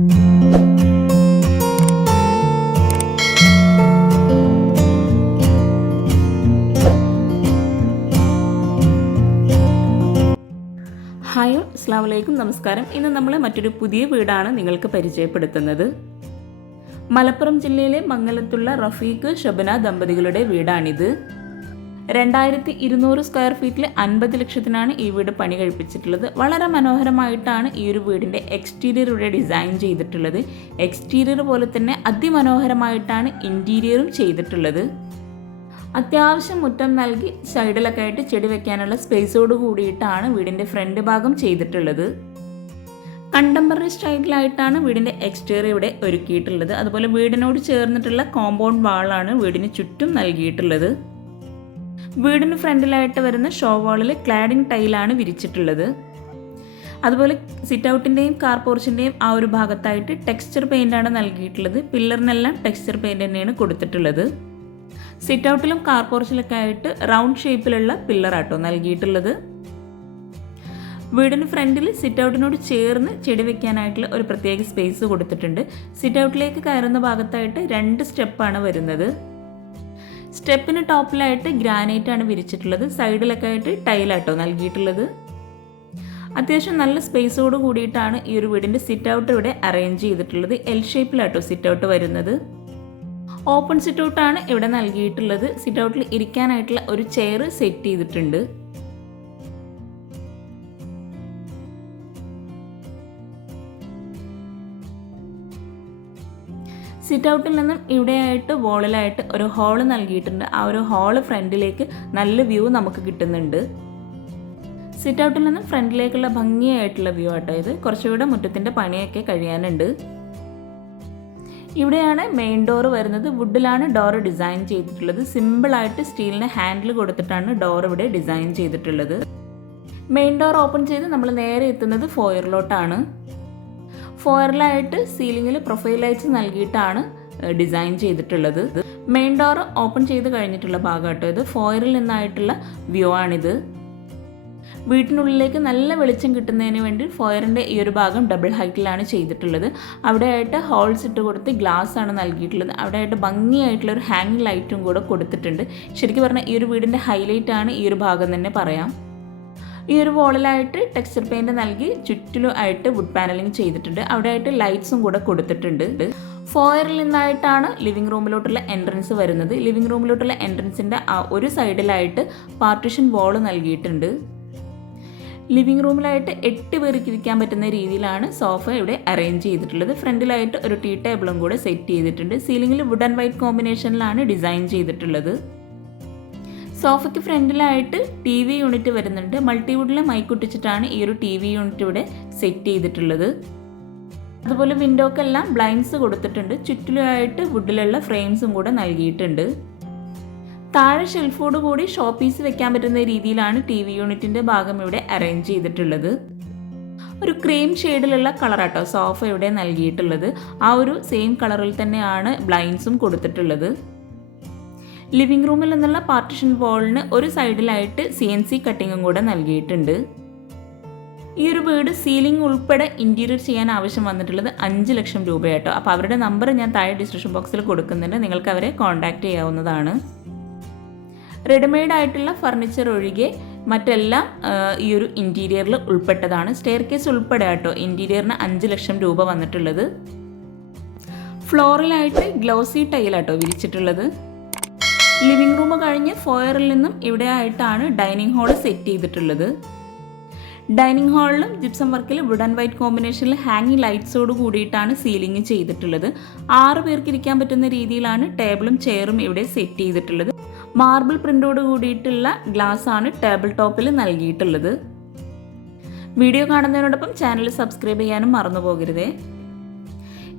Hi അസ്സാം വലൈക്കും നമസ്കാരം. ഇന്ന് നമ്മൾ മറ്റൊരു പുതിയ വീടാണ് നിങ്ങൾക്ക് പരിചയപ്പെടുത്തുന്നത്. മലപ്പുറം ജില്ലയിലെ മംഗലത്തുള്ള റഫീഖ് ഷബന ദമ്പതികളുടെ വീടാണിത്. രണ്ടായിരത്തി ഇരുന്നൂറ് സ്ക്വയർ ഫീറ്റിൽ അൻപത് ലക്ഷത്തിനാണ് ഈ വീട് പണി കഴിപ്പിച്ചിട്ടുള്ളത്. വളരെ മനോഹരമായിട്ടാണ് ഈ ഒരു വീടിന്റെ എക്സ്റ്റീരിയർ ഇവിടെ ഡിസൈൻ ചെയ്തിട്ടുള്ളത്. എക്സ്റ്റീരിയർ പോലെ തന്നെ അതിമനോഹരമായിട്ടാണ് ഇന്റീരിയറും ചെയ്തിട്ടുള്ളത്. അത്യാവശ്യം മുറ്റം നൽകി സൈഡിലൊക്കെ ആയിട്ട് ചെടി വെക്കാനുള്ള സ്പേസോട് കൂടിയിട്ടാണ് വീടിന്റെ ഫ്രണ്ട് ഭാഗം ചെയ്തിട്ടുള്ളത്. കണ്ടംപററി സ്റ്റൈലിലായിട്ടാണ് വീടിന്റെ എക്സ്റ്റീരിയർ ഇവിടെ ഒരുക്കിയിട്ടുള്ളത്. അതുപോലെ വീടിനോട് ചേർന്നിട്ടുള്ള കോമ്പൗണ്ട് വാളാണ് വീടിന് ചുറ്റും നൽകിയിട്ടുള്ളത്. വീടിന് ഫ്രണ്ടിലായിട്ട് വരുന്ന ഷോ വാളിൽ ക്ലാഡിംഗ് ടൈലാണ് വിരിച്ചിട്ടുള്ളത്. അതുപോലെ സിറ്റ് ഔട്ടിന്റെയും കാർ പോർച്ചിന്റെയും ആ ഒരു ഭാഗത്തായിട്ട് ടെക്സ്ചർ പെയിന്റാണ് നൽകിയിട്ടുള്ളത്. പില്ലറിനെല്ലാം ടെക്സ്ചർ പെയിന്റ് തന്നെയാണ് കൊടുത്തിട്ടുള്ളത്. സിറ്റ് ഔട്ടിലും കാർ പോർച്ചിലൊക്കെ ആയിട്ട് റൗണ്ട് ഷേപ്പിലുള്ള പില്ലറാട്ടോ നൽകിയിട്ടുള്ളത്. വീടിന് ഫ്രണ്ടിൽ സിറ്റ് ഔട്ടിനോട് ചേർന്ന് ചെടി വെക്കാനായിട്ടുള്ള ഒരു പ്രത്യേക സ്പേസ് കൊടുത്തിട്ടുണ്ട്. സിറ്റ് ഔട്ടിലേക്ക് കയറുന്ന ഭാഗത്തായിട്ട് രണ്ട് സ്റ്റെപ്പാണ് വരുന്നത്. സ്റ്റെപ്പിന് ടോപ്പിലായിട്ട് ഗ്രാനൈറ്റ് ആണ് വിരിച്ചിട്ടുള്ളത്. സൈഡിലൊക്കെ ആയിട്ട് ടൈലാട്ടോ നൽകിയിട്ടുള്ളത്. അത്യാവശ്യം നല്ല സ്പേസോട് കൂടിയിട്ടാണ് ഈ ഒരു വീടിന്റെ സിറ്റ് ഔട്ട് ഇവിടെ അറേഞ്ച് ചെയ്തിട്ടുള്ളത്. എൽ ഷേപ്പിലാട്ടോ സിറ്റ് ഔട്ട് വരുന്നത്. ഓപ്പൺ സിറ്റ് ഔട്ടാണ് ഇവിടെ നൽകിയിട്ടുള്ളത്. സിറ്റ് ഔട്ടിൽ ഇരിക്കാനായിട്ടുള്ള ഒരു ചെയർ സെറ്റ് ചെയ്തിട്ടുണ്ട്. സിറ്റ് ഔട്ടിൽ നിന്നും ഇവിടെയായിട്ട് വോളിലായിട്ട് ഒരു ഹോൾ നൽകിയിട്ടുണ്ട്. ആ ഒരു ഹോൾ ഫ്രണ്ടിലേക്ക് നല്ല വ്യൂ നമുക്ക് കിട്ടുന്നുണ്ട്. സിറ്റ് ഔട്ടിൽ നിന്നും ഫ്രണ്ടിലേക്കുള്ള ഭംഗിയായിട്ടുള്ള വ്യൂ ആട്ടോ ഇത്. കുറച്ചുകൂടെ മുറ്റത്തിന്റെ പണിയൊക്കെ കഴിയാനുണ്ട്. ഇവിടെയാണ് മെയിൻ ഡോർ വരുന്നത്. വുഡിലാണ് ഡോർ ഡിസൈൻ ചെയ്തിട്ടുള്ളത്. സിമ്പിളായിട്ട് സ്റ്റീലിന് ഹാൻഡിൽ കൊടുത്തിട്ടാണ് ഡോർ ഇവിടെ ഡിസൈൻ ചെയ്തിട്ടുള്ളത്. മെയിൻ ഡോർ ഓപ്പൺ ചെയ്ത് നമ്മൾ നേരെ എത്തുന്നത് ഫോയറിലോട്ടാണ് ഫോയറിലായിട്ട് സീലിംഗിൽ പ്രൊഫൈൽ ലൈറ്റ്സ് നൽകിയിട്ടാണ് ഡിസൈൻ ചെയ്തിട്ടുള്ളത്. മെയിൻ ഡോർ ഓപ്പൺ ചെയ്ത് കഴിഞ്ഞിട്ടുള്ള ഭാഗം കേട്ടോ ഇത്. ഫോയറിൽ നിന്നായിട്ടുള്ള വ്യൂ ആണിത്. വീട്ടിനുള്ളിലേക്ക് നല്ല വെളിച്ചം കിട്ടുന്നതിന് വേണ്ടി ഫോയറിന്റെ ഈ ഒരു ഭാഗം ഡബിൾ ഹൈറ്റിലാണ് ചെയ്തിട്ടുള്ളത്. അവിടെയായിട്ട് ഹോൾസ് ഇട്ട് കൊടുത്ത് ഗ്ലാസ് ആണ് നൽകിയിട്ടുള്ളത്. അവിടെയായിട്ട് ഭംഗിയായിട്ടുള്ള ഒരു ഹാങ്ങിങ് ലൈറ്റും കൂടെ കൊടുത്തിട്ടുണ്ട്. ശരിക്കും പറഞ്ഞാൽ ഈ ഒരു വീടിന്റെ ഹൈലൈറ്റ് ആണ് ഈ ഒരു ഭാഗം തന്നെ പറയാം. ഈ ഒരു വോളിലായിട്ട് ടെക്സ്ചർ പെയിന്റ് നൽകി ചുറ്റിലും ആയിട്ട് വുഡ് പാനലിംഗ് ചെയ്തിട്ടുണ്ട്. അവിടെയായിട്ട് ലൈറ്റ്സും കൂടെ കൊടുത്തിട്ടുണ്ട്. ഫോയറിൽ നിന്നായിട്ടാണ് ലിവിംഗ് റൂമിലോട്ടുള്ള എൻട്രൻസ് വരുന്നത്. ലിവിംഗ് റൂമിലോട്ടുള്ള എൻട്രൻസിന്റെ ഒരു സൈഡിലായിട്ട് പാർട്ടിഷൻ വോൾ നൽകിയിട്ടുണ്ട്. ലിവിംഗ് റൂമിലായിട്ട് എട്ട് പേർക്ക് ഇരിക്കാൻ പറ്റുന്ന രീതിയിലാണ് സോഫ ഇവിടെ അറേഞ്ച് ചെയ്തിട്ടുള്ളത്. ഫ്രണ്ടിലായിട്ട് ഒരു ടീ ടേബിളും കൂടെ സെറ്റ് ചെയ്തിട്ടുണ്ട്. സീലിംഗിൽ വുഡ് ആൻഡ് വൈറ്റ് കോമ്പിനേഷനിലാണ് ഡിസൈൻ ചെയ്തിട്ടുള്ളത്. സോഫയ്ക്ക് ഫ്രണ്ടിലായിട്ട് ടി വി യൂണിറ്റ് വരുന്നുണ്ട്. മൾട്ടിവുഡിലെ മൈക്കുട്ടിച്ചിട്ടാണ് ഈ ഒരു ടി വി യൂണിറ്റ് ഇവിടെ സെറ്റ് ചെയ്തിട്ടുള്ളത്. അതുപോലെ വിൻഡോക്കെല്ലാം ബ്ലൈൻഡ്സ് കൊടുത്തിട്ടുണ്ട്. ചുറ്റിലുമായിട്ട് വുഡിലുള്ള ഫ്രെയിംസും കൂടെ നൽകിയിട്ടുണ്ട്. താഴെ ഷെൽഫോട് കൂടി ഷോ പീസ് വെക്കാൻ പറ്റുന്ന രീതിയിലാണ് ടി വി യൂണിറ്റിന്റെ ഭാഗം ഇവിടെ അറേഞ്ച് ചെയ്തിട്ടുള്ളത്. ഒരു ക്രീം ഷെയ്ഡിലുള്ള കളറാട്ടോ സോഫ ഇവിടെ നൽകിയിട്ടുള്ളത്. ആ ഒരു സെയിം കളറിൽ തന്നെയാണ് ബ്ലൈൻഡ്സും കൊടുത്തിട്ടുള്ളത്. ലിവിംഗ് റൂമിൽ നിന്നുള്ള പാർട്ടിഷൻ വാളിന് ഒരു സൈഡിലായിട്ട് സി എൻ സി കട്ടിങ്ങും കൂടെ നൽകിയിട്ടുണ്ട്. ഈ ഒരു വീട് സീലിംഗ് ഉൾപ്പെടെ ഇന്റീരിയർ ചെയ്യാൻ ആവശ്യം വന്നിട്ടുള്ളത് അഞ്ച് ലക്ഷം രൂപയാട്ടോ. അപ്പോൾ അവരുടെ നമ്പർ ഞാൻ താഴെ ഡിസ്ക്രിപ്ഷൻ ബോക്സിൽ കൊടുക്കുന്നുണ്ട്. നിങ്ങൾക്ക് അവരെ കോൺടാക്റ്റ് ചെയ്യാവുന്നതാണ്. റെഡിമെയ്ഡ് ആയിട്ടുള്ള ഫർണിച്ചർ ഒഴികെ മറ്റെല്ലാം ഈ ഒരു ഇന്റീരിയറിൽ ഉൾപ്പെട്ടതാണ്. സ്റ്റെയർ കേസ് ഉൾപ്പെടെ കേട്ടോ ഇന്റീരിയറിന് അഞ്ച് ലക്ഷം രൂപ വന്നിട്ടുള്ളത്. ഫ്ലോറിലായിട്ട് ഗ്ലോസി ടൈലാട്ടോ വിരിച്ചിട്ടുള്ളത്. ലിവിംഗ് റൂം കഴിഞ്ഞ് ഫോയറിൽ നിന്നും ഇവിടെ ആയിട്ടാണ് ഡൈനിങ് ഹാൾ സെറ്റ് ചെയ്തിട്ടുള്ളത്. ഡൈനിങ് ഹാളിലും ജിപ്സം വർക്കിൽ വുഡ് ആൻഡ് വൈറ്റ് കോമ്പിനേഷനിൽ ഹാങ്ങിങ് ലൈറ്റ്സോട് കൂടിയിട്ടാണ് സീലിംഗ് ചെയ്തിട്ടുള്ളത്. ആറ് പേർക്ക് ഇരിക്കാൻ പറ്റുന്ന രീതിയിലാണ് ടേബിളും ചെയറും ഇവിടെ സെറ്റ് ചെയ്തിട്ടുള്ളത്. മാർബിൾ പ്രിന്റോട് കൂടിയിട്ടുള്ള ഗ്ലാസ് ആണ് ടേബിൾ ടോപ്പിൽ നൽകിയിട്ടുള്ളത്. വീഡിയോ കാണുന്നതിനോടൊപ്പം ചാനൽ സബ്സ്ക്രൈബ് ചെയ്യാനും മറന്നു പോകരുതേ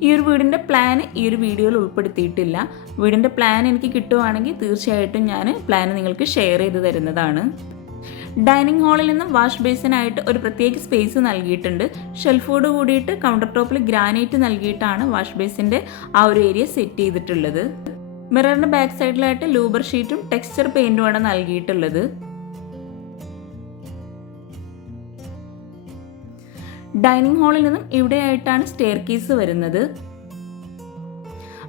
ഈ ഒരു വീടിന്റെ പ്ലാൻ ഈ ഒരു വീഡിയോയിൽ ഉൾപ്പെടുത്തിയിട്ടില്ല. വീടിന്റെ പ്ലാൻ എനിക്ക് കിട്ടുവാണെങ്കിൽ തീർച്ചയായിട്ടും ഞാൻ പ്ലാൻ നിങ്ങൾക്ക് ഷെയർ ചെയ്ത് തരുന്നതാണ്. ഡൈനിങ് ഹാളിൽ നിന്നും വാഷ് ബേസിനായിട്ട് ഒരു പ്രത്യേക സ്പേസ് നൽകിയിട്ടുണ്ട്. ഷെൽഫോട് കൂടിയിട്ട് കൗണ്ടർ ടോപ്പിൽ ഗ്രാനൈറ്റ് നൽകിയിട്ടാണ് വാഷ് ബേസിന്റെ ആ ഒരു ഏരിയ സെറ്റ് ചെയ്തിട്ടുള്ളത്. മിററിന്റെ ബാക്ക് സൈഡിലായിട്ട് ലൂബർ ഷീറ്റും ടെക്സ്ചർ പെയിന്റുമാണ് നൽകിയിട്ടുള്ളത്. ഡൈനിങ് ഹാളിൽ നിന്നും ഇവിടെയായിട്ടാണ് സ്റ്റെയർ കേസ് വരുന്നത്.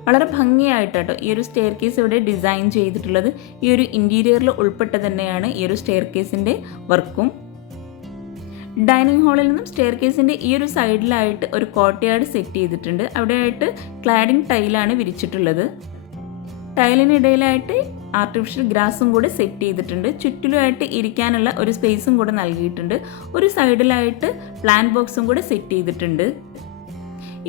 വളരെ ഭംഗിയായിട്ടോ ഈ ഒരു സ്റ്റെയർ കേസ് ഇവിടെ ഡിസൈൻ ചെയ്തിട്ടുള്ളത്. ഈ ഒരു ഇന്റീരിയറിൽ ഉൾപ്പെട്ട തന്നെയാണ് ഈ ഒരു സ്റ്റെയർ കേസിന്റെ വർക്കും ഡൈനിങ് ഹാളിൽ നിന്നും സ്റ്റെയർ കേസിന്റെ ഈ ഒരു സൈഡിലായിട്ട് ഒരു കോട്ടയാട് സെറ്റ് ചെയ്തിട്ടുണ്ട്. അവിടെയായിട്ട് ക്ലാഡിംഗ് ടൈലാണ് വിരിച്ചിട്ടുള്ളത്. ടൈലിനിടയിലായിട്ട് ആർട്ടിഫിഷ്യൽ ഗ്രാസും കൂടെ സെറ്റ് ചെയ്തിട്ടുണ്ട്. ചുറ്റിലുമായിട്ട് ഇരിക്കാനുള്ള ഒരു സ്പേസും കൂടെ നൽകിയിട്ടുണ്ട്. ഒരു സൈഡിലായിട്ട് പ്ലാന്റ് ബോക്സും കൂടെ സെറ്റ് ചെയ്തിട്ടുണ്ട്.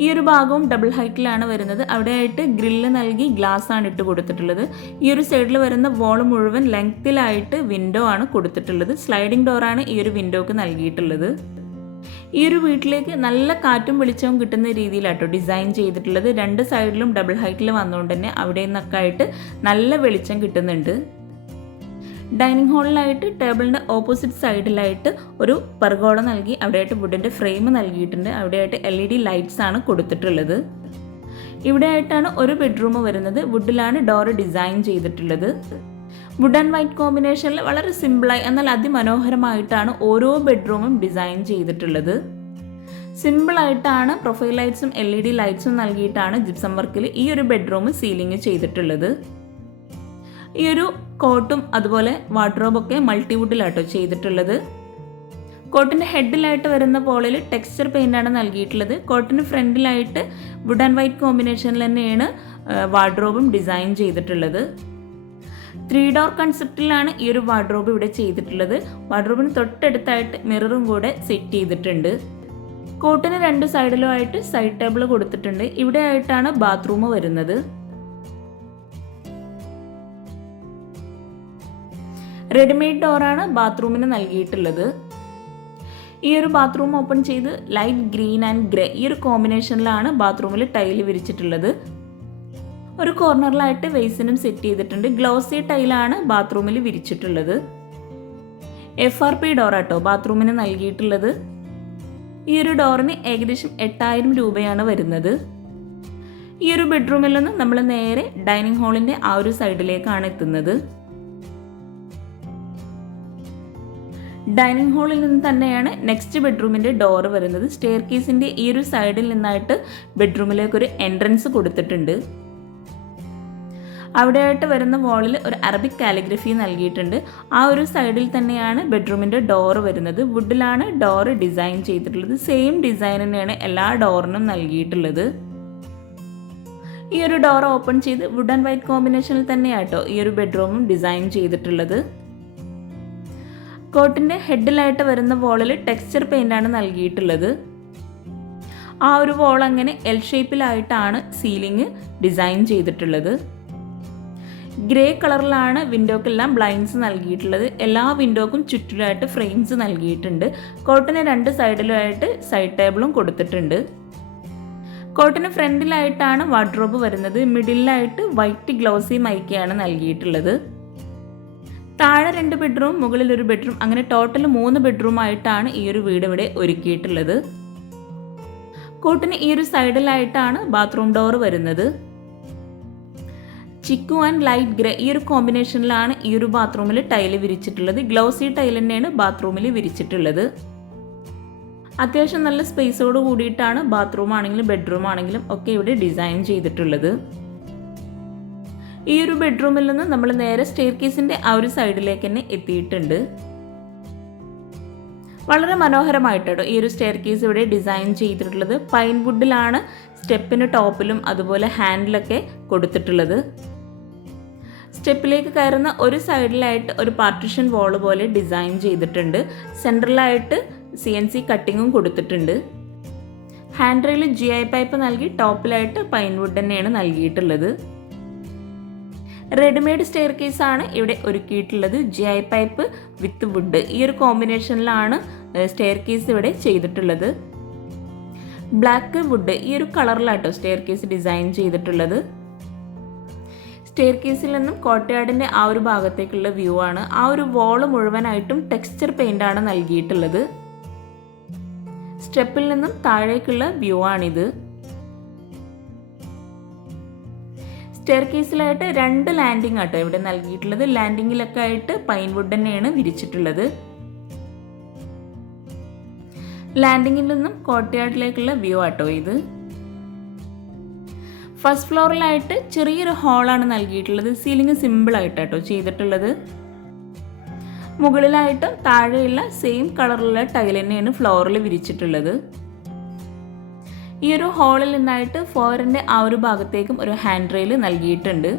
ഈ ഒരു ഭാഗവും ഡബിൾ ഹൈറ്റിലാണ് വരുന്നത്. അവിടെയായിട്ട് ഗ്രില്ല് നൽകി ഗ്ലാസ് ആണ് ഇട്ട് കൊടുത്തിട്ടുള്ളത്. ഈ ഒരു സൈഡിൽ വരുന്ന വോൾ മുഴുവൻ ലെങ്ത്തിലായിട്ട് വിൻഡോ ആണ് കൊടുത്തിട്ടുള്ളത്. സ്ലൈഡിംഗ് ഡോറാണ് ഈ ഒരു വിൻഡോക്ക് നൽകിയിട്ടുള്ളത്. ഈ ഒരു വീട്ടിലേക്ക് നല്ല കാറ്റും വെളിച്ചവും കിട്ടുന്ന രീതിയിലാട്ടോ ഡിസൈൻ ചെയ്തിട്ടുള്ളത്. രണ്ട് സൈഡിലും ഡബിൾ ഹൈറ്റിൽ വന്നുകൊണ്ട് തന്നെ അവിടെ നിന്നൊക്കെ ആയിട്ട് നല്ല വെളിച്ചം കിട്ടുന്നുണ്ട്. ഡൈനിങ് ഹാളിലായിട്ട് ടേബിളിന്റെ ഓപ്പോസിറ്റ് സൈഡിലായിട്ട് ഒരു പെർഗോള നൽകി അവിടെയായിട്ട് വുഡിന്റെ ഫ്രെയിം നൽകിയിട്ടുണ്ട്. അവിടെയായിട്ട് എൽ ഇ ഡി ലൈറ്റ്സ് ആണ് കൊടുത്തിട്ടുള്ളത്. ഇവിടെയായിട്ടാണ് ഒരു ബെഡ്റൂം വരുന്നത്. വുഡിലാണ് ഡോർ ഡിസൈൻ ചെയ്തിട്ടുള്ളത്. വുഡ് ആൻഡ് വൈറ്റ് കോമ്പിനേഷനിൽ വളരെ സിമ്പിളായി എന്നാൽ അതിമനോഹരമായിട്ടാണ് ഓരോ ബെഡ്റൂമും ഡിസൈൻ ചെയ്തിട്ടുള്ളത്. സിമ്പിളായിട്ടാണ് പ്രൊഫൈൽ ലൈറ്റ്സും എൽ ഇ ഡി ലൈറ്റ്സും നൽകിയിട്ടാണ് ജിപ്സം വർക്കിൽ ഈ ഒരു ബെഡ്റൂം സീലിംഗ് ചെയ്തിട്ടുള്ളത്. ഈ ഒരു കോട്ടും അതുപോലെ വാർഡ്രോബൊക്കെ മൾട്ടിവുഡിലാട്ടോ ചെയ്തിട്ടുള്ളത്. കോട്ടിന്റെ ഹെഡിലായിട്ട് വരുന്ന പോളിൽ ടെക്സ്ചർ പെയിന്റാണ് നൽകിയിട്ടുള്ളത്. കോട്ടിന് ഫ്രണ്ടിലായിട്ട് വുഡ് ആൻഡ് വൈറ്റ് കോമ്പിനേഷനിൽ തന്നെയാണ് വാർഡ്രോബും ഡിസൈൻ ചെയ്തിട്ടുള്ളത്. ത്രീ ഡോർ കൺസെപ്റ്റിലാണ് ഈ ഒരു വാർഡ്രോബ് ഇവിടെ ചെയ്തിട്ടുള്ളത്. വാർഡ്രോബിന് തൊട്ടടുത്തായിട്ട് മിററും കൂടെ സെറ്റ് ചെയ്തിട്ടുണ്ട്. കോട്ടിന് രണ്ട് സൈഡിലുമായിട്ട് സൈഡ് ടേബിൾ കൊടുത്തിട്ടുണ്ട്. ഇവിടെ ആയിട്ടാണ് ബാത്റൂം വരുന്നത്. റെഡിമെയ്ഡ് ഡോറാണ് ബാത്റൂമിന് നൽകിയിട്ടുള്ളത്. ഈ ഒരു ബാത്റൂം ഓപ്പൺ ചെയ്ത് ലൈറ്റ് ഗ്രീൻ ആൻഡ് ഗ്രേ ഈ ഒരു കോമ്പിനേഷനിലാണ് ബാത്റൂമിൽ ടൈൽ വിരിച്ചിട്ടുള്ളത്. ഒരു കോർണറിലായിട്ട് വെയ്സിനും സെറ്റ് ചെയ്തിട്ടുണ്ട്. ഗ്ലോസി ടൈലാണ് ബാത്റൂമിൽ വിരിച്ചിട്ടുള്ളത്. എഫ് ആർ പി ഡോറാട്ടോ ബാത്റൂമിന് നൽകിയിട്ടുള്ളത്. ഈ ഒരു ഡോറിന് ഏകദേശം എട്ടായിരം രൂപയാണ് വരുന്നത്. ഈ ഒരു ബെഡ്റൂമിൽ നിന്ന് നമ്മൾ നേരെ ഡൈനിങ് ഹാളിന്റെ ആ ഒരു സൈഡിലേക്കാണ് എത്തുന്നത്. ഡൈനിങ് ഹാളിൽ നിന്ന് തന്നെയാണ് നെക്സ്റ്റ് ബെഡ്റൂമിന്റെ ഡോർ വരുന്നത്. സ്റ്റെയർ കേസിന്റെ ഈ ഒരു സൈഡിൽ നിന്നായിട്ട് ബെഡ്റൂമിലേക്ക് ഒരു എൻട്രൻസ് കൊടുത്തിട്ടുണ്ട്. അവിടെയായിട്ട് വരുന്ന വാളിൽ ഒരു അറബിക് കാലിഗ്രഫി നൽകിയിട്ടുണ്ട്. ആ ഒരു സൈഡിൽ തന്നെയാണ് ബെഡ്റൂമിന്റെ ഡോർ വരുന്നത്. വുഡിലാണ് ഡോർ ഡിസൈൻ ചെയ്തിട്ടുള്ളത്. സെയിം ഡിസൈൻ തന്നെയാണ് എല്ലാ ഡോറിനും നൽകിയിട്ടുള്ളത്. ഈ ഒരു ഡോർ ഓപ്പൺ ചെയ്ത് വുഡ് ആൻഡ് വൈറ്റ് കോമ്പിനേഷനിൽ തന്നെയാട്ടോ ഈ ഒരു ബെഡ്റൂമും ഡിസൈൻ ചെയ്തിട്ടുള്ളത്. കോട്ടിന്റെ ഹെഡിലായിട്ട് വരുന്ന വോളിൽ ടെക്സ്ചർ പെയിന്റാണ് നൽകിയിട്ടുള്ളത്. ആ ഒരു വോൾ അങ്ങനെ എൽ ഷേപ്പിലായിട്ടാണ് സീലിംഗ് ഡിസൈൻ ചെയ്തിട്ടുള്ളത്. ഗ്രേ കളറിലാണ് വിൻഡോക്കെല്ലാം ബ്ലൈൻഡ്സ് നൽകിയിട്ടുള്ളത്. എല്ലാ വിൻഡോക്കും ചുറ്റിലായിട്ട് ഫ്രെയിംസ് നൽകിയിട്ടുണ്ട്. കോട്ടിന് രണ്ട് സൈഡിലുമായിട്ട് സൈഡ് ടേബിളും കൊടുത്തിട്ടുണ്ട്. കോട്ടിന് ഫ്രണ്ടിലായിട്ടാണ് വാർഡ്രോബ് വരുന്നത്. മിഡിലായിട്ട് വൈറ്റ് ഗ്ലൗസി മൈക്കയാണ് നൽകിയിട്ടുള്ളത്. താഴെ രണ്ട് ബെഡ്റൂം മുകളിൽ ഒരു ബെഡ്റൂം അങ്ങനെ ടോട്ടൽ മൂന്ന് ബെഡ്റൂം ആയിട്ടാണ് ഈ ഒരു വീട് ഇവിടെ ഒരുക്കിയിട്ടുള്ളത്. കോട്ടിന് ഈ ഒരു സൈഡിലായിട്ടാണ് ബാത്റൂം ഡോർ വരുന്നത്. ചിക്കു ആൻഡ് ലൈറ്റ് ഗ്രേ ഈ ഒരു കോമ്പിനേഷനിലാണ് ഈ ഒരു ബാത്റൂമിൽ ടൈൽ വിരിച്ചിട്ടുള്ളത്. ഗ്ലൗസി ടൈൽ തന്നെയാണ് ബാത്റൂമിൽ വിരിച്ചിട്ടുള്ളത്. അത്യാവശ്യം നല്ല സ്പേസോട് കൂടിയിട്ടാണ് ബാത്റൂം ആണെങ്കിലും ബെഡ്റൂം ആണെങ്കിലും ഒക്കെ ഇവിടെ ഡിസൈൻ ചെയ്തിട്ടുള്ളത്. ഈ ഒരു ബെഡ്റൂമിൽ നിന്ന് നമ്മൾ നേരെ സ്റ്റെയർ കേസിന്റെ ആ ഒരു സൈഡിലേക്ക് തന്നെ എത്തിയിട്ടുണ്ട്. വളരെ മനോഹരമായിട്ടോ ഈ ഒരു സ്റ്റെയർ കേസ് ഇവിടെ ഡിസൈൻ ചെയ്തിട്ടുള്ളത്. പൈൻ വുഡിലാണ് സ്റ്റെപ്പിന് ടോപ്പിലും അതുപോലെ ഹാൻഡിലൊക്കെ കൊടുത്തിട്ടുള്ളത്. സ്റ്റെപ്പിലേക്ക് കയറുന്ന ഒരു സൈഡിലായിട്ട് ഒരു പാർട്ടിഷൻ വോൾ പോലെ ഡിസൈൻ ചെയ്തിട്ടുണ്ട്. സെൻട്രലായിട്ട് സി എൻ സി കട്ടിങ്ങും കൊടുത്തിട്ടുണ്ട്. Hand rail G I pipe നൽകി ടോപ്പിലായിട്ട് പൈൻവുഡ് തന്നെയാണ് നൽകിയിട്ടുള്ളത്. റെഡിമെയ്ഡ് സ്റ്റെയർ കേസ് ആണ് ഇവിടെ ഒരുക്കിയിട്ടുള്ളത്. G I pipe with wood ഈ ഒരു കോമ്പിനേഷനിലാണ് സ്റ്റെയർ കേസ് ഇവിടെ ചെയ്തിട്ടുള്ളത്. ബ്ലാക്ക് വുഡ് ഈ ഒരു കളറിലാട്ടോ സ്റ്റെയർ കേസ് ഡിസൈൻ ചെയ്തിട്ടുള്ളത്. സ്റ്റെയർ കേസിൽ നിന്നും കോട്ടയാടിന്റെ ആ ഒരു ഭാഗത്തേക്കുള്ള വ്യൂ ആണ്. ആ ഒരു വോൾ മുഴുവനായിട്ടും ടെക്സ്ചർ പെയിന്റ് ആണ് നൽകിയിട്ടുള്ളത്. സ്റ്റെപ്പിൽ നിന്നും താഴേക്കുള്ള വ്യൂ ആണിത്. സ്റ്റെയർ കേസിലായിട്ട് രണ്ട് ലാൻഡിംഗ് ആട്ടോ ഇവിടെ നൽകിയിട്ടുള്ളത്. ലാൻഡിങ്ങിലൊക്കെ ആയിട്ട് പൈൻ വുഡ് തന്നെയാണ് വിരിച്ചിട്ടുള്ളത്. ലാൻഡിങ്ങിൽ നിന്നും കോട്ടയാട്ടിലേക്കുള്ള വ്യൂ ആട്ടോ ഇത്. ഫസ്റ്റ് ഫ്ലോറിലായിട്ട് ചെറിയൊരു ഹാളാണ് നൽകിയിട്ടുള്ളത്. സീലിംഗ് സിമ്പിൾ കേട്ടോ ചെയ്തിട്ടുള്ളത്. മുകളിലായിട്ടും താഴെയുള്ള സെയിം കളറിലുള്ള ടൈൽ തന്നെയാണ് ഫ്ലോറിൽ വിരിച്ചിട്ടുള്ളത്. ഈ ഒരു ഹാളിൽ നിന്നായിട്ട് ഫ്ലോറിന്റെ ആ ഒരു ഭാഗത്തേക്കും ഒരു ഹാൻഡ് റെയിൽ നൽകിയിട്ടുണ്ട്.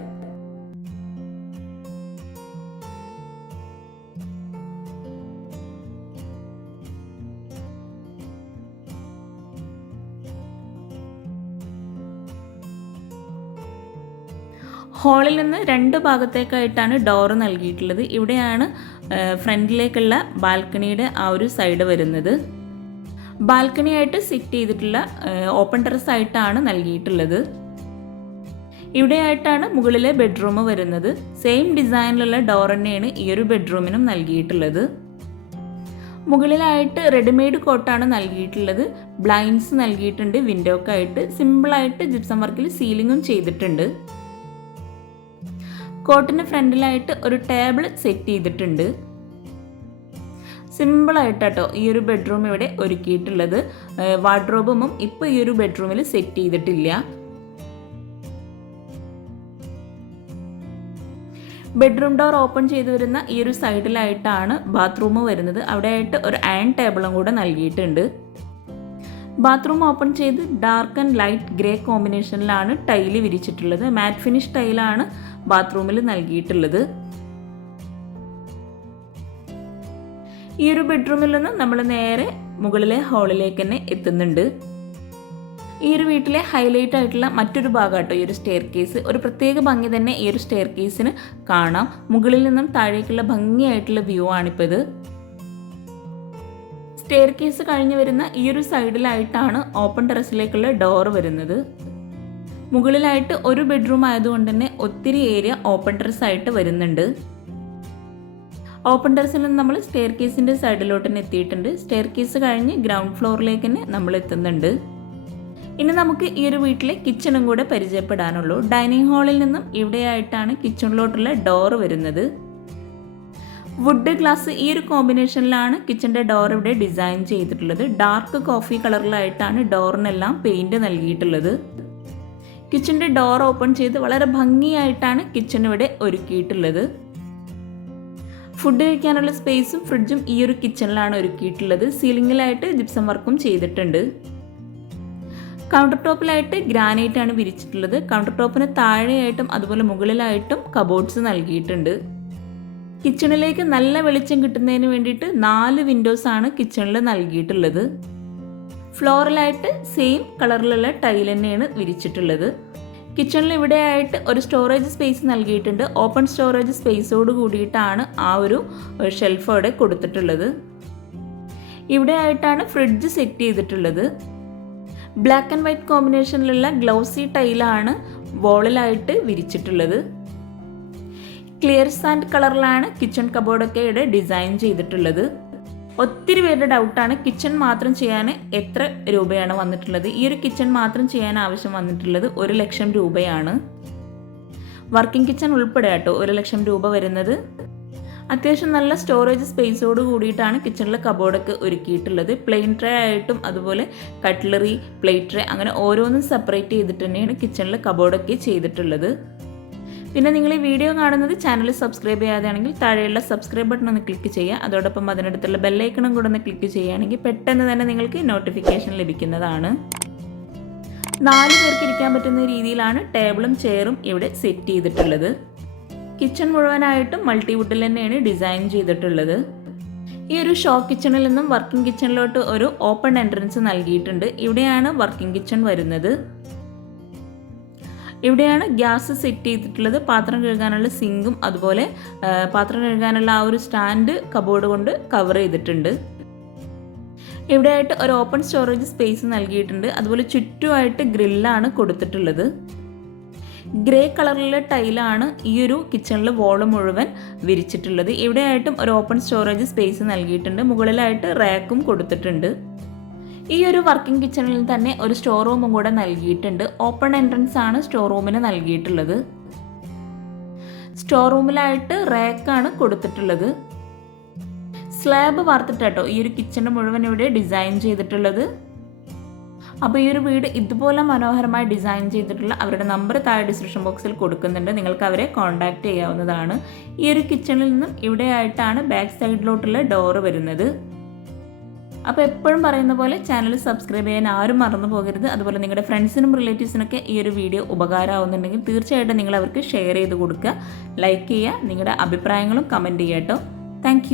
ഹാളിൽ നിന്ന് രണ്ട് ഭാഗത്തേക്കായിട്ടാണ് ഡോറ് നൽകിയിട്ടുള്ളത്. ഇവിടെയാണ് ഫ്രണ്ടിലേക്കുള്ള ബാൽക്കണിയുടെ ആ ഒരു സൈഡ് വരുന്നത്. ബാൽക്കണി ആയിട്ട് സെറ്റ് ചെയ്തിട്ടുള്ള ഓപ്പൺ ടെറസ് ആയിട്ടാണ് നൽകിയിട്ടുള്ളത്. ഇവിടെയായിട്ടാണ് മുകളിലെ ബെഡ്റൂം വരുന്നത്. സെയിം ഡിസൈനിലുള്ള ഡോർ തന്നെയാണ് ഈ ഒരു ബെഡ്റൂമിനും നൽകിയിട്ടുള്ളത്. മുകളിലായിട്ട് റെഡിമെയ്ഡ് കോട്ടാണ് നൽകിയിട്ടുള്ളത്. ബ്ലൈൻഡ്സ് നൽകിയിട്ടുണ്ട് വിൻഡോക്കായിട്ട് സിമ്പിളായിട്ട് ജിപ്സം വർക്കിൽ സീലിങ്ങും ചെയ്തിട്ടുണ്ട്. കോട്ടിന് ഫ്രണ്ടിലായിട്ട് ഒരു ടേബിൾ സെറ്റ് ചെയ്തിട്ടുണ്ട്. സിമ്പിളായിട്ടാട്ടോ ഈ ഒരു ബെഡ്റൂം ഇവിടെ ഒരുക്കിയിട്ടുള്ളത്. വാർഡ്രോബും ഇപ്പോൾ ഈ ഒരു ബെഡ്റൂമിൽ സെറ്റ് ചെയ്തിട്ടില്ല. ബെഡ്റൂം ഡോർ ഓപ്പൺ ചെയ്തു വരുന്ന ഈ ഒരു സൈഡിലായിട്ടാണ് ബാത്റൂം വരുന്നത്. അവിടെ ആയിട്ട് ഒരു ആൻ ടേബിളും കൂടെ നൽകിയിട്ടുണ്ട്. ബാത്റൂം ഓപ്പൺ ചെയ്ത് ഡാർക്ക് ആൻഡ് ലൈറ്റ് ഗ്രേ കോമ്പിനേഷനിലാണ് ടൈൽ വിരിച്ചിട്ടുള്ളത്. മാറ്റ് ഫിനിഷ് ടൈലാണ് ബാത്റൂമിൽ നൽകിയിട്ടുള്ളത്. ഈ ഒരു ബെഡ്റൂമിൽ നിന്ന് നമ്മൾ നേരെ മുകളിലെ ഹാളിലേക്ക് തന്നെ എത്തുന്നുണ്ട്. ഈ ഒരു വീട്ടിലെ ഹൈലൈറ്റ് ആയിട്ടുള്ള മറ്റൊരു ഭാഗമാട്ടോ ഈ ഒരു സ്റ്റെയർ കേസ് ഒരു പ്രത്യേക ഭംഗി തന്നെ ഈ ഒരു സ്റ്റെയർ കേസിന് കാണാം. മുകളിൽ നിന്നും താഴേക്കുള്ള ഭംഗിയായിട്ടുള്ള വ്യൂ ആണിപ്പോൾ ഇത് സ്റ്റെയർ കേസ് കഴിഞ്ഞ് വരുന്ന ഈ ഒരു സൈഡിലായിട്ടാണ് ഓപ്പൺ ടെറസിലേക്കുള്ള ഡോർ വരുന്നത്. മുകളിലായിട്ട് ഒരു ബെഡ്റൂം ആയതുകൊണ്ട് തന്നെ ഒത്തിരി ഏരിയ ഓപ്പൺ ടെറസ് ആയിട്ട് വരുന്നുണ്ട്. ഓപ്പൺ ടെറസിൽ നിന്ന് നമ്മൾ സ്റ്റെയർ കേസിന്റെ സൈഡിലോട്ട് തന്നെ എത്തിയിട്ടുണ്ട്. സ്റ്റെയർ കേസ് കഴിഞ്ഞ് ഗ്രൗണ്ട് ഫ്ലോറിലേക്ക് തന്നെ നമ്മൾ എത്തുന്നുണ്ട്. ഇനി നമുക്ക് ഈ ഒരു വീട്ടിലെ കിച്ചണും കൂടെ പരിചയപ്പെടാനുള്ളൂ. ഡൈനിങ് ഹാളിൽ നിന്നും ഇവിടെയായിട്ടാണ് കിച്ചണിലോട്ടുള്ള ഡോർ വരുന്നത്. വുഡ് ഗ്ലാസ് ഈ ഒരു കോമ്പിനേഷനിലാണ് കിച്ചന്റെ ഡോർ ഇവിടെ ഡിസൈൻ ചെയ്തിട്ടുള്ളത്. ഡാർക്ക് കോഫി കളറിലായിട്ടാണ് ഡോറിനെല്ലാം പെയിന്റ് നൽകിയിട്ടുള്ളത്. കിച്ചന്റെ ഡോർ ഓപ്പൺ ചെയ്ത് വളരെ ഭംഗിയായിട്ടാണ് കിച്ചൺ ഇവിടെ ഒരുക്കിയിട്ടുള്ളത്. ഫുഡ് കഴിക്കാനുള്ള സ്പേസും ഫ്രിഡ്ജും ഈ ഒരു കിച്ചണിലാണ് ഒരുക്കിയിട്ടുള്ളത്. സീലിംഗിലായിട്ട് ജിപ്സം വർക്കും ചെയ്തിട്ടുണ്ട്. കൗണ്ടർ ടോപ്പിലായിട്ട് ഗ്രാനൈറ്റ് ആണ് വിരിച്ചിട്ടുള്ളത്. കൗണ്ടർ ടോപ്പിന് താഴെയായിട്ടും അതുപോലെ മുകളിലായിട്ടും കബോർഡ്സ് നൽകിയിട്ടുണ്ട്. കിച്ചണിലേക്ക് നല്ല വെളിച്ചം കിട്ടുന്നതിന് വേണ്ടിയിട്ട് നാല് വിൻഡോസ് ആണ് കിച്ചണിൽ നൽകിയിട്ടുള്ളത്. ഫ്ലോറിലായിട്ട് സെയിം കളറിലുള്ള ടൈൽ തന്നെയാണ് വിരിച്ചിട്ടുള്ളത്. കിച്ചണിൽ ഇവിടെയായിട്ട് ഒരു സ്റ്റോറേജ് സ്പേസ് നൽകിയിട്ടുണ്ട്. ഓപ്പൺ സ്റ്റോറേജ് സ്പേസോട് കൂടിയിട്ടാണ് ആ ഒരു ഷെൽഫ് അവിടെ കൊടുത്തിട്ടുള്ളത്. ഇവിടെ ആയിട്ടാണ് ഫ്രിഡ്ജ് സെറ്റ് ചെയ്തിട്ടുള്ളത്. ബ്ലാക്ക് ആൻഡ് വൈറ്റ് കോമ്പിനേഷനിലുള്ള ഗ്ലൗസി ടൈലാണ് വോളിലായിട്ട് വിരിച്ചിട്ടുള്ളത്. ക്ലിയർ സാൻഡ് കളറിലാണ് കിച്ചൺ കബോർഡൊക്കെ ഇവിടെ ഡിസൈൻ ചെയ്തിട്ടുള്ളത്. ഒത്തിരി പേരുടെ ഡൗട്ടാണ് കിച്ചൺ മാത്രം ചെയ്യാൻ എത്ര രൂപയാണ് വന്നിട്ടുള്ളത്. ഈ ഒരു കിച്ചൺ മാത്രം ചെയ്യാൻ ആവശ്യം വന്നിട്ടുള്ളത് ഒരു ലക്ഷം രൂപയാണ്. വർക്കിംഗ് കിച്ചൺ ഉൾപ്പെടെ കേട്ടോ ഒരു ലക്ഷം രൂപ വരുന്നത്. അത്യാവശ്യം നല്ല സ്റ്റോറേജ് സ്പേസോട് കൂടിയിട്ടാണ് കിച്ചണിലെ കബോർഡൊക്കെ ഒരുക്കിയിട്ടുള്ളത്. പ്ലെയിൻ ട്രേ ആയിട്ടും അതുപോലെ കട്ട്ലറി പ്ലേറ്റ് ട്രേ അങ്ങനെ ഓരോന്നും സെപ്പറേറ്റ് ചെയ്തിട്ട് തന്നെയാണ് കിച്ചണിലെ കബോർഡൊക്കെ ചെയ്തിട്ടുള്ളത്. പിന്നെ നിങ്ങൾ ഈ വീഡിയോ കാണുന്നത് ചാനൽ സബ്സ്ക്രൈബ് ചെയ്യാതെയാണെങ്കിൽ താഴെയുള്ള സബ്സ്ക്രൈബ് ബട്ടൺ ഒന്ന് ക്ലിക്ക് ചെയ്യുക. അതോടൊപ്പം അതിനടുത്തുള്ള ബെല്ലൈക്കണും കൂടെ ഒന്ന് ക്ലിക്ക് ചെയ്യുകയാണെങ്കിൽ പെട്ടെന്ന് തന്നെ നിങ്ങൾക്ക് നോട്ടിഫിക്കേഷൻ ലഭിക്കുന്നതാണ്. നാല് പേർക്ക് ഇരിക്കാൻ പറ്റുന്ന രീതിയിലാണ് ടേബിളും ചെയറും ഇവിടെ സെറ്റ് ചെയ്തിട്ടുള്ളത്. കിച്ചൺ മുഴുവനായിട്ടും മൾട്ടിവുഡിൽ തന്നെയാണ് ഡിസൈൻ ചെയ്തിട്ടുള്ളത്. ഈ ഒരു ഷോ കിച്ചണിൽ നിന്നും വർക്കിംഗ് കിച്ചണിലോട്ട് ഒരു ഓപ്പൺ എൻട്രൻസ് നൽകിയിട്ടുണ്ട്. ഇവിടെയാണ് വർക്കിംഗ് കിച്ചൺ വരുന്നത്. ഇവിടെയാണ് ഗ്യാസ് സെറ്റ് ചെയ്തിട്ടുള്ളത്. പാത്രം കഴുകാനുള്ള സിങ്കും അതുപോലെ പാത്രം കഴുകാനുള്ള ആ ഒരു സ്റ്റാൻഡ് കബോർഡ് കൊണ്ട് കവർ ചെയ്തിട്ടുണ്ട്. ഇവിടെയായിട്ട് ഒരു ഓപ്പൺ സ്റ്റോറേജ് സ്പേസ് നൽകിയിട്ടുണ്ട്. അതുപോലെ ചുറ്റുമായിട്ട് ഗ്രില്ലാണ് കൊടുത്തിട്ടുള്ളത്. ഗ്രേ കളറിലെ ടൈലാണ് ഈ ഒരു കിച്ചണിൽ വോൾ മുഴുവൻ വിരിച്ചിട്ടുള്ളത്. ഇവിടെയായിട്ടും ഒരു ഓപ്പൺ സ്റ്റോറേജ് സ്പേസ് നൽകിയിട്ടുണ്ട്. മുകളിലായിട്ട് റാക്കും കൊടുത്തിട്ടുണ്ട്. ഈ ഒരു വർക്കിംഗ് കിച്ചണിൽ തന്നെ ഒരു സ്റ്റോർ റൂമും കൂടെ നൽകിയിട്ടുണ്ട്. ഓപ്പൺ എൻട്രൻസ് ആണ് സ്റ്റോർ റൂമിന് നൽകിയിട്ടുള്ളത്. സ്റ്റോർ റൂമിലായിട്ട് റാക്കാണ് കൊടുത്തിട്ടുള്ളത്. സ്ലാബ് വാർത്തിട്ടാട്ടോ ഈ ഒരു കിച്ചൺ മുഴുവൻ ഇവിടെ ഡിസൈൻ ചെയ്തിട്ടുള്ളത്. അപ്പോൾ ഈ ഒരു വീട് ഇതുപോലെ മനോഹരമായി ഡിസൈൻ ചെയ്തിട്ടുള്ള അവരുടെ നമ്പർ താഴെ ഡിസ്ക്രിപ്ഷൻ ബോക്സിൽ കൊടുക്കുന്നുണ്ട്. നിങ്ങൾക്ക് അവരെ കോൺടാക്റ്റ് ചെയ്യാവുന്നതാണ്. ഈ ഒരു കിച്ചണിൽ നിന്നും ഇവിടെയായിട്ടാണ് ബാക്ക് സൈഡിലോട്ടുള്ള ഡോറ് വരുന്നത്. അപ്പോൾ എപ്പോഴും പറയുന്ന പോലെ ചാനൽ സബ്സ്ക്രൈബ് ചെയ്യാൻ ആരും മറന്നു പോകരുത്. അതുപോലെ നിങ്ങളുടെ ഫ്രണ്ട്സിനും റിലേറ്റീവ്സിനൊക്കെ ഈ ഒരു വീഡിയോ ഉപകാരമാവുന്നുണ്ടെങ്കിൽ തീർച്ചയായിട്ടും നിങ്ങൾ അവർക്ക് ഷെയർ ചെയ്ത് കൊടുക്കുക. ലൈക്ക് ചെയ്യുക നിങ്ങളുടെ അഭിപ്രായങ്ങളും കമന്റ് ചെയ്യാം കേട്ടോ. താങ്ക്